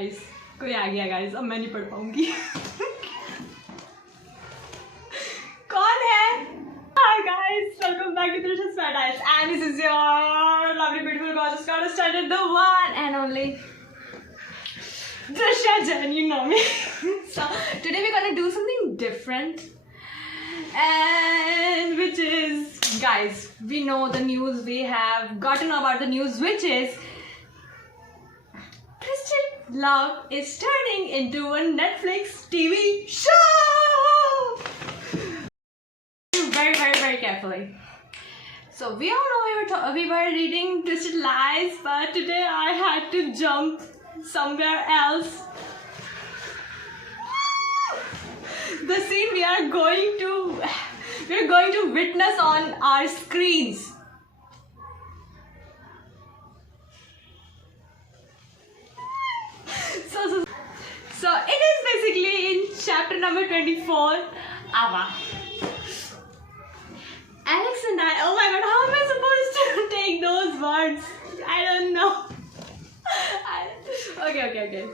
guys, कोई आ गया guys, अब मैं नहीं पढ़ पाऊंगी. कौन है? Hi guys, welcome back to Trish's Paradise, and this is your lovely, beautiful, gorgeous, goddess, started the one and only Trisha Jain, you know me. So today we're gonna do something different, and which is, guys, we know the news. We have got to know about the news, which is Twisted Love is turning into a Netflix TV show. Very, very, very carefully. So we all know we were reading Twisted Lies, but today I had to jump somewhere else. The scene we are going to witness on our screens. So it is basically in chapter number 24, Ava. Alex and I, oh my god, how am I supposed to take those words? I don't know. Okay.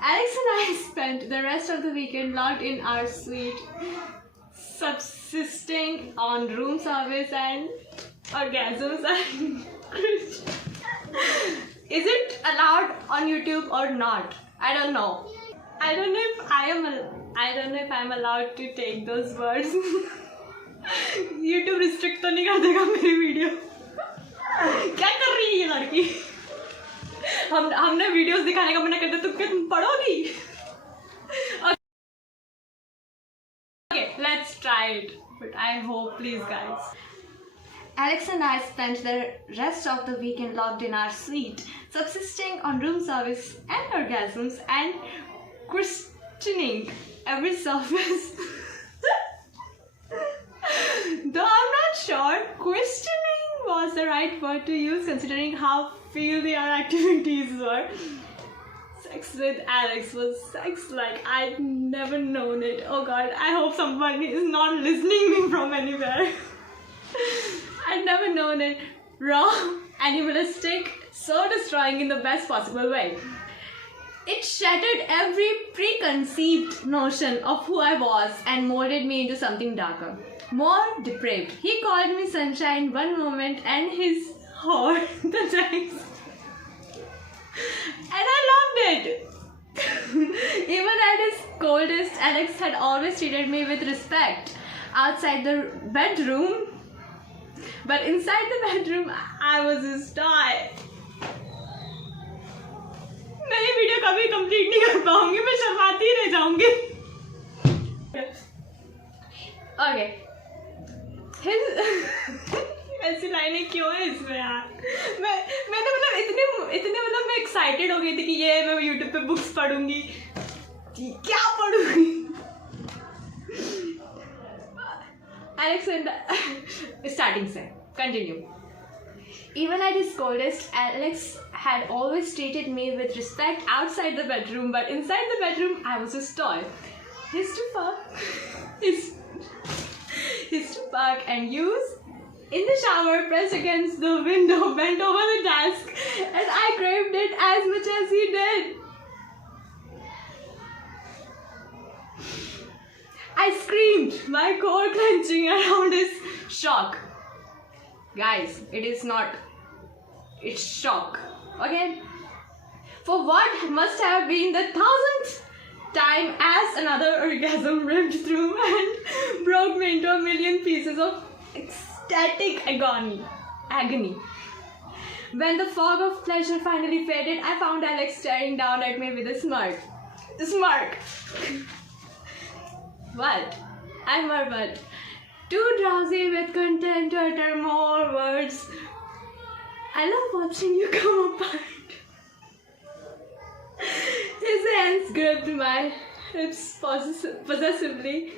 Alex and I spent the rest of the weekend locked in our suite, subsisting on room service and orgasms and Is it allowed on YouTube or not? I don't know. I don't know if I'm allowed to take those words. YouTube restrict तो नहीं कर देगा मेरी video. क्या कर रही है ये लड़की? हमने वीडियोस दिखाने का मना कर दिया, तुम क्या पढ़ोगी? Okay, let's try it. But I hope, please, guys. Alex and I spent the rest of the weekend locked in our suite, subsisting on room service and orgasms and questioning every surface. Though I'm not sure questioning was the right word to use considering how filthy our activities were. Sex with Alex was sex like I'd never known it. Oh god, I hope someone is not listening me from anywhere. I'd never known it. Raw, animalistic, so destroying in the best possible way. It shattered every preconceived notion of who I was and molded me into something darker, more depraved. He called me sunshine one moment and his whore the next. And I loved it. Even at his coldest, Alex had always treated me with respect outside the bedroom. But inside the bedroom, I was his toy. मैं ये video कभी complete नहीं कर पाऊंगी, मैं शर्माती रह जाऊंगी. Okay. ऐसी लाइनें क्यों है इसमें यार? मैंने मतलब इतने मतलब मैं एक्साइटेड हो गई थी कि ये मैं YouTube पे बुक्स पढ़ूंगी. क्या पढ़ूंगी? Alex and starting से continue. Even at his coldest, Alex had always treated me with respect outside the bedroom, but inside the bedroom, I was his toy. His to fuck and use in the shower, pressed against the window, bent over the desk, and I craved it as much as he did. I screamed, my core clenching around his shock. Guys, it's shock, okay? For what must have been the 1000th time as another orgasm ripped through and broke me into a million pieces of ecstatic agony. When the fog of pleasure finally faded, I found Alex staring down at me with a smirk. What? I murmured, too drowsy with content to utter more words. I love watching you come apart. His hands gripped my hips possessively.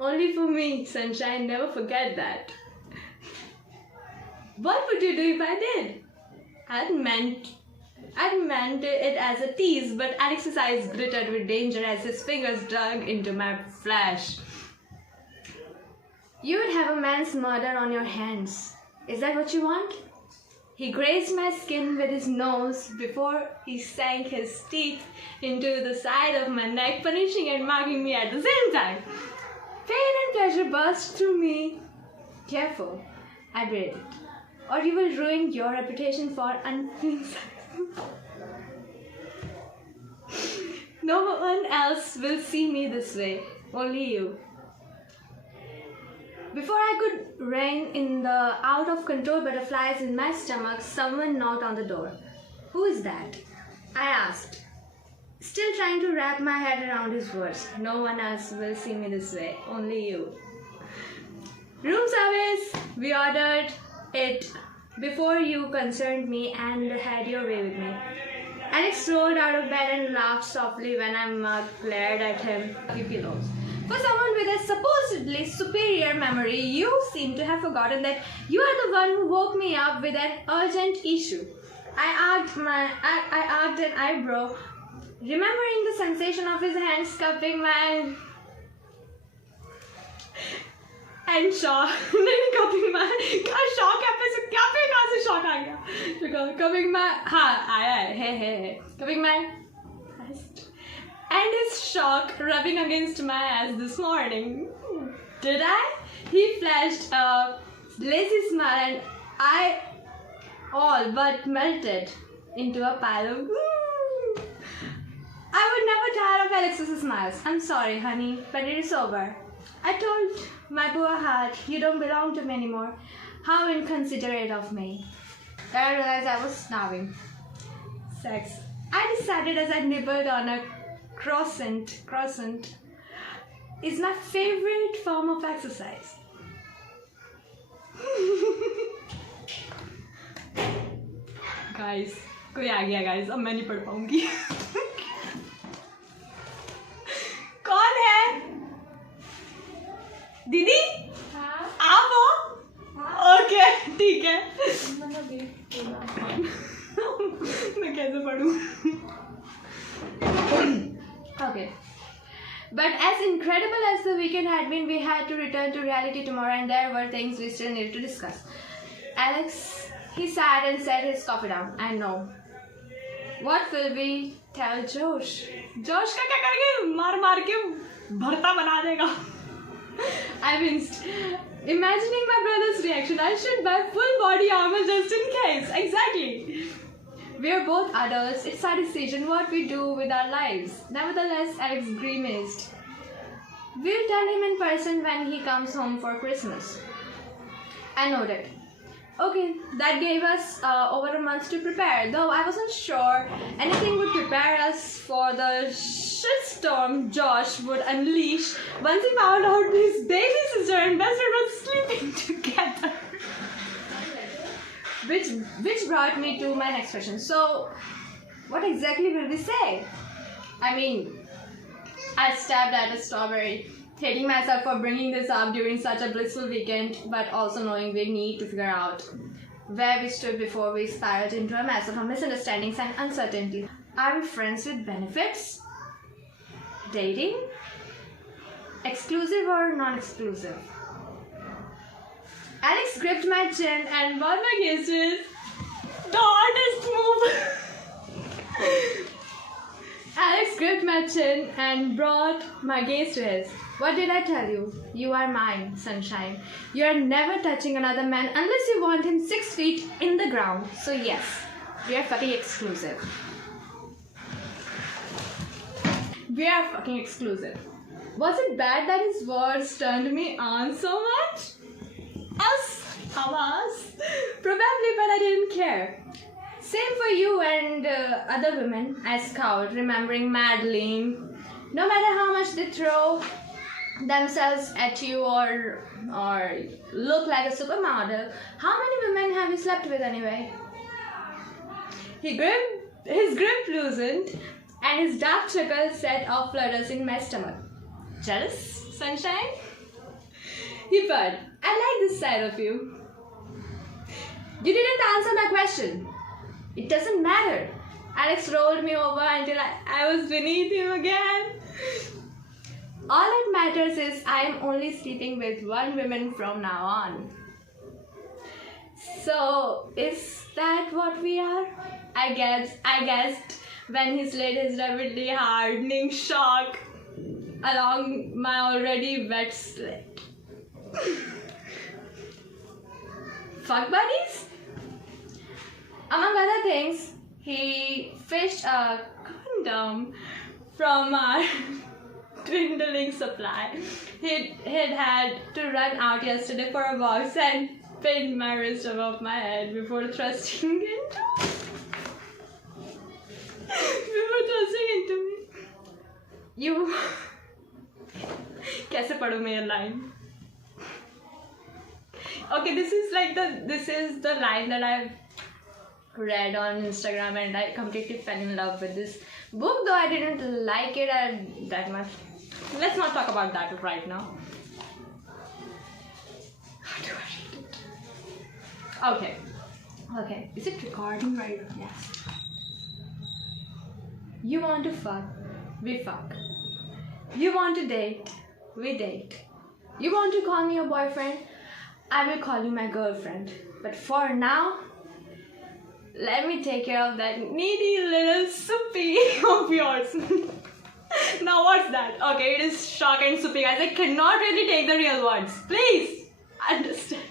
Only for me, sunshine, never forget that. What would you do if I did? I'd meant it as a tease, but Alex's eyes glittered with danger as his fingers dug into my flesh. You would have a man's murder on your hands. Is that what you want? He grazed my skin with his nose before he sank his teeth into the side of my neck, punishing and marking me at the same time. Pain and pleasure burst through me. Careful, I breathed, or you will ruin your reputation for unclean sex. No one else will see me this way, only you. Before I could rein in the out-of-control butterflies in my stomach, someone knocked on the door. Who is that? I asked, still trying to wrap my head around his words. No one else will see me this way, only you. Room service, we ordered it before you concerned me and had your way with me. Alex rolled out of bed and laughed softly when I glared at him. Give pillows. For someone with a supposedly superior memory, you seem to have forgotten that you are the one who woke me up with an urgent issue. I arched an eyebrow, remembering the sensation of his hands cupping my and shock. नहीं cupping my shock कहाँ से shock आ गया? Cupping my आया है cupping my and his shock rubbing against my ass this morning. Did I? He flashed a lazy smile and I all but melted into a pile of I would never tire of Alex's smiles. I'm sorry, honey, but it is over. I told my poor heart, you don't belong to me anymore. How inconsiderate of me. Then I realized I was snarling. Sex. I decided as I nibbled on a croissant is my favorite form of exercise. Guys, कोई आ गया guys, अब मैं नहीं पढ़ पाऊंगी. कौन है? दीदी? हाँ? आप हो? ओके, ठीक है. मैं कैसे पढ़ूं? Okay. But as incredible as the weekend had been, we had to return to reality tomorrow and there were things we still needed to discuss. Alex, he sat and set his coffee down. I know. What will we tell Josh? Josh का क्या करेंगे? मार के भरता बना देगा. I winced. Imagining my brother's reaction, I should buy full body armor just in case. Exactly. We are both adults. It's our decision what we do with our lives. Nevertheless, Alex grimaced. We'll tell him in person when he comes home for Christmas. I nodded. Okay, that gave us over a month to prepare, though I wasn't sure anything would prepare us for the shitstorm Josh would unleash once he found out his baby sister and best friend were sleeping together. Which brought me to my next question. So, what exactly will we say? I mean, I stabbed at a strawberry, hating myself for bringing this up during such a blissful weekend, but also knowing we need to figure out where we stood before we spiraled into a mess of misunderstandings and uncertainty. Are we friends with benefits? Dating? Exclusive or non-exclusive? Alex gripped my chin and brought my kisses. The artist move. Alex gripped my chin and brought my gaze to his. What did I tell you? You are mine, sunshine. You are never touching another man unless you want him 6 feet in the ground. So yes, we are fucking exclusive. We are fucking exclusive. Was it bad that his words turned me on so much? Hamas. Probably, but I didn't care. Same for you and other women, I scowled, remembering Madeline. No matter how much they throw themselves at you or look like a supermodel, how many women have you slept with anyway? His grip loosened and his dark chuckle set off flutters in my stomach. Jealous, sunshine? He purred. I like this side of you. You didn't answer my question. It doesn't matter. Alex rolled me over until I was beneath him again. All that matters is I am only sleeping with one woman from now on. So is that what we are? I guessed when he slid his rapidly hardening shock along my already wet sled. Fuck buddies? Among other things, he fished a condom from our dwindling supply. He'd had to run out yesterday for a box and pinned my wrist above my head before thrusting into me. You कैसे पढ़ूं मैं ये line? Okay, this is the line that I've read on Instagram, and I completely fell in love with this book, though I didn't like it that much. Let's not talk about that right now. How do I read it? Okay. Is it recording right? Yes. You want to fuck? We fuck. You want to date? We date. You want to call me your boyfriend? I will call you my girlfriend. But for now, let me take care of that needy little soupy of yours. Now what's that? Okay, it is shock and soupy, guys. I cannot really take the real words. Please understand.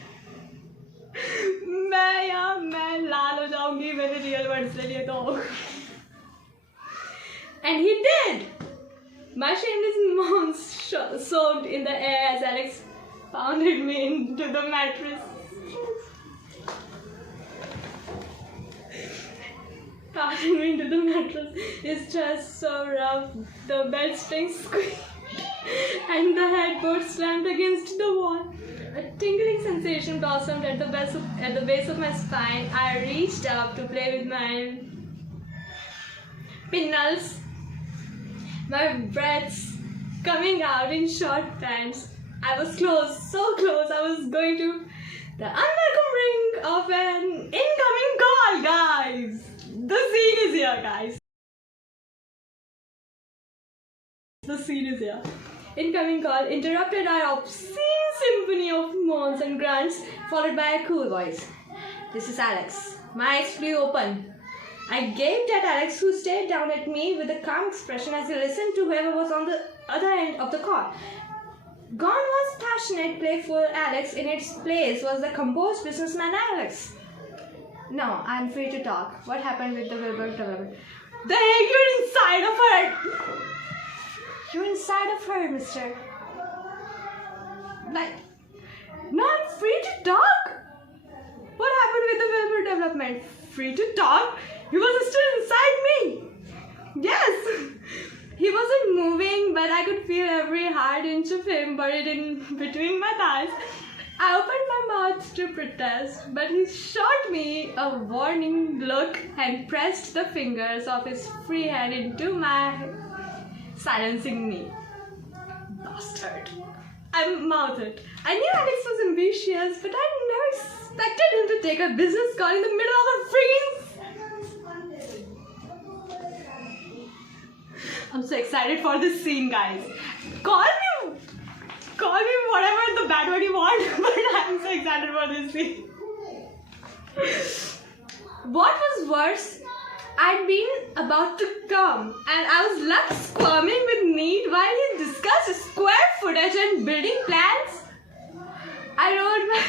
मैं लाल हो जाऊंगी मैंने real words ले लिए तो. And he did. My shameless moans soaked in the air as Alex pounded me into the mattress. Pounded me into the mattress. His chest so rough, the bed springs squeaked, and the headboard slammed against the wall. A tingling sensation blossomed at the base of my spine. I reached up to play with my pinnals, my breaths coming out in short pants. I was close, so close. I was going to the unwelcome ring of an incoming call, guys. The scene is here, guys. The scene is here. Incoming call interrupted our obscene symphony of moans and grunts, followed by a cool voice. This is Alex. My eyes flew open. I gaped at Alex, who stared down at me with a calm expression as he listened to whoever was on the other end of the call. Gone was passionate, playful Alex. In its place was the composed businessman Alex. No, I'm free to talk. What happened with the Wilbur development? The heck, you're inside of her! You're inside of her, mister. Like, no, I'm free to talk? What happened with the Wilbur development? Free to talk? He was still inside me. Yes. He wasn't moving, but I could feel every hard inch of him buried in between my thighs. I opened my mouth to protest, but he shot me a warning look and pressed the fingers of his free hand into my, silencing me. Bastard. I mouthed. I knew Alex was ambitious, but I never expected him to take a business call in the middle of a freaking... I'm so excited for this scene, guys. Call me whatever the bad word you want, but I'm so excited for this scene. What was worse, I'd been about to come, and I was left squirming with need while he discussed square footage and building plans. I rolled my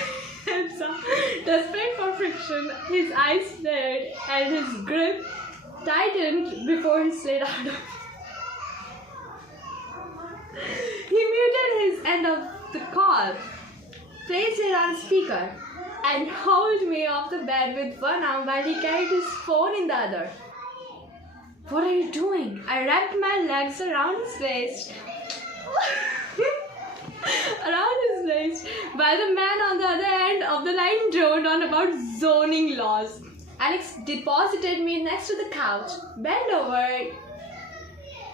hips up, desperate for friction. His eyes flared, and his grip tightened before he slid out of. He muted his end of the call, placed it on speaker, and hauled me off the bed with one arm while he carried his phone in the other. What are you doing? I wrapped my legs around his waist. While the man on the other end of the line droned on about zoning laws. Alex deposited me next to the couch, bent over,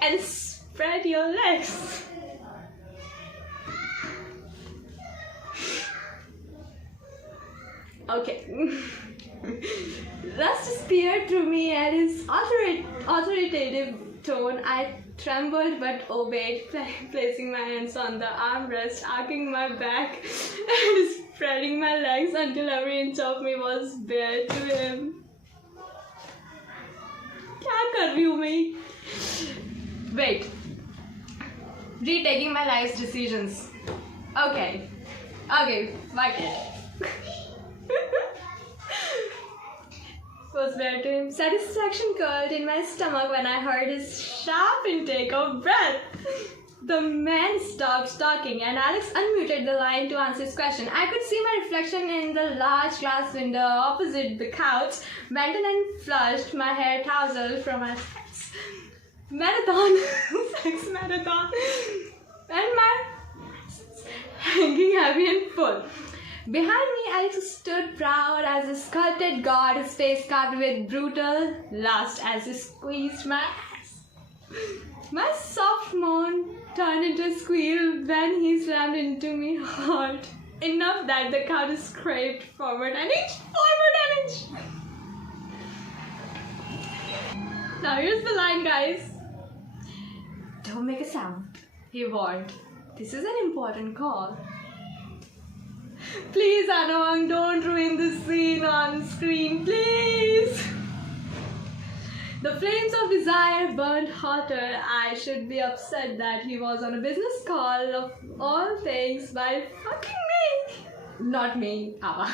and spread your legs. Okay. Lust peered through me at his authoritative tone. I trembled but obeyed, placing my hands on the armrest, arcing my back, and spreading my legs until every inch of me was bare to him. क्या कर रही हूँ मैं? Wait. Retaking my life's decisions. Okay, fuck it. Was bare to him. Satisfaction curled in my stomach when I heard his sharp intake of breath. The man stopped talking and Alex unmuted the line to answer his question. I could see my reflection in the large glass window opposite the couch. Went in and flushed my hair tousled from my sex marathon, and my hanging heavy and full. Behind me, Alex stood proud as a sculpted god, his face carved with brutal lust as he squeezed my ass. My soft moan turned into a squeal when he slammed into me hard, enough that the couch scraped forward an inch. Now here's the line, guys. Don't make a sound, he warned. This is an important call. Please, Anang, don't ruin this scene on screen, please. The flames of desire burned hotter. I should be upset that he was on a business call of all things while fucking me. Not me, Abba.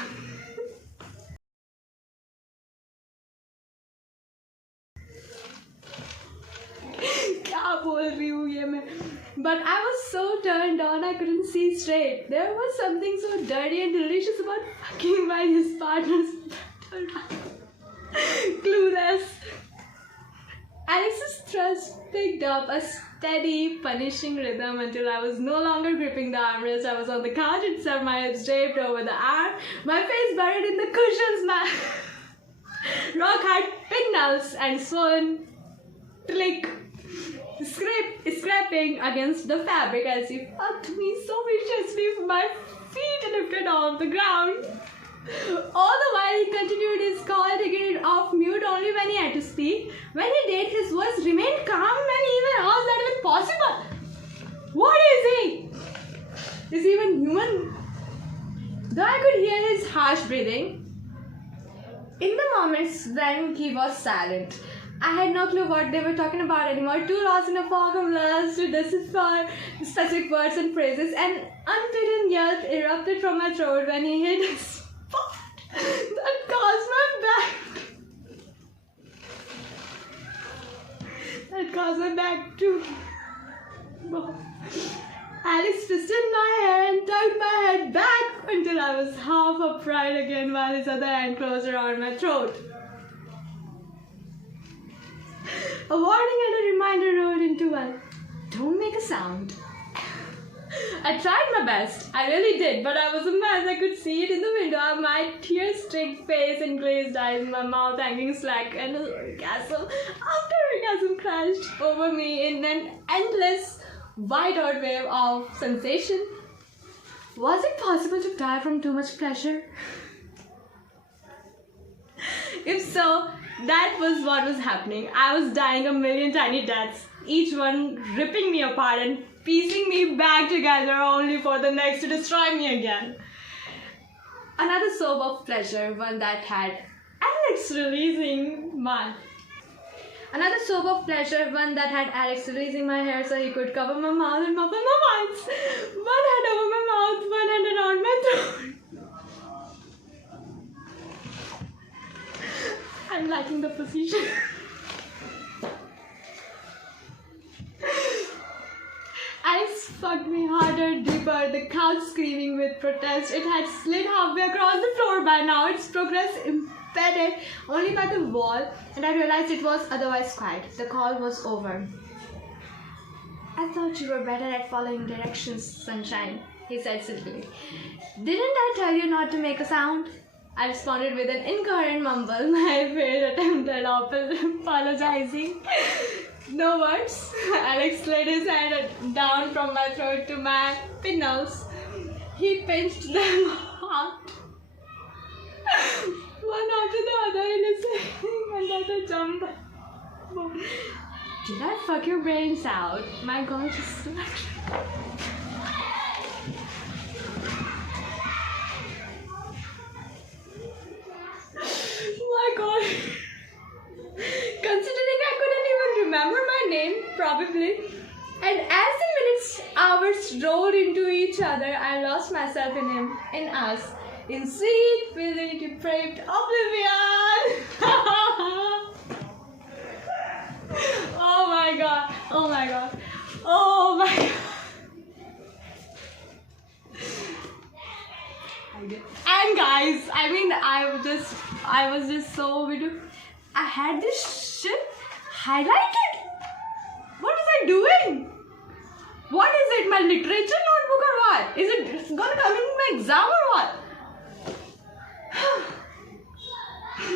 क्या बोल रही हूँ ये मैं? But I was so turned on I couldn't see straight. There was something so dirty and delicious about fucking by his partner's clueless. Alex's thrust picked up a steady, punishing rhythm until I was no longer gripping the armrest. I was on the couch itself, my hips draped over the arm, my face buried in the cushions, my rock hard pin-nails and swollen click scraping against the fabric as he fucked me so viciously with my feet lifted off the ground. All the while he continued his call, taking it off mute only when he had to speak. When he did, his voice remained calm and even asked that even possible. What is he? Is he even human? Though I could hear his harsh breathing, in the moments when he was silent, I had no clue what they were talking about anymore. Too lost in a fog of lust to decipher specific words and phrases. An unbidden yelp erupted from my throat when he hit a spot that caused my back to move. Alex twisted my hair and tugged my head back until I was half upright again while his other hand closed around my throat. A warning and a reminder rolled into one. Don't make a sound. I tried my best. I really did, but I was a mess. I could see it in the window of my tear-streaked face and glazed eyes, my mouth hanging slack, and orgasm after orgasm crashed over me in an endless, wide-out wave of sensation. Was it possible to die from too much pleasure? If so, that was what was happening. I was dying a million tiny deaths, each one ripping me apart and piecing me back together only for the next to destroy me again. Another sob of pleasure, one that had Alex releasing my hair so he could cover my mouth and muffle my whites. One hand over my mouth, one hand around my throat. I'm liking the position. Alex fucked me harder, deeper, the couch screaming with protest. It had slid halfway across the floor by now, its progress impeded only by the wall, and I realized it was otherwise quiet. The call was over. I thought you were better at following directions, sunshine, he said simply. Didn't I tell you not to make a sound? I responded with an incoherent mumble, my failed attempt at apologizing. No words. Alex laid his hand down from my throat to my pinnacles. He pinched them hard, one after the other, eliciting another jump. Did I fuck your brains out? My gorgeous selection. probably. And as the minutes, hours rolled into each other, I lost myself in him, in us, in sweet, feeling depraved oblivion. Oh my god, oh my god, oh my god. And guys, I mean, I was just so video. I had this shit highlighted. What was I doing? What is it? My literature notebook or what? Is it gonna come in my exam or what?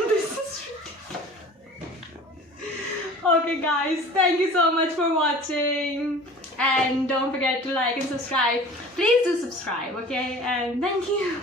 This is ridiculous. Okay, guys, thank you so much for watching. And don't forget to like and subscribe. Please do subscribe, okay? And thank you.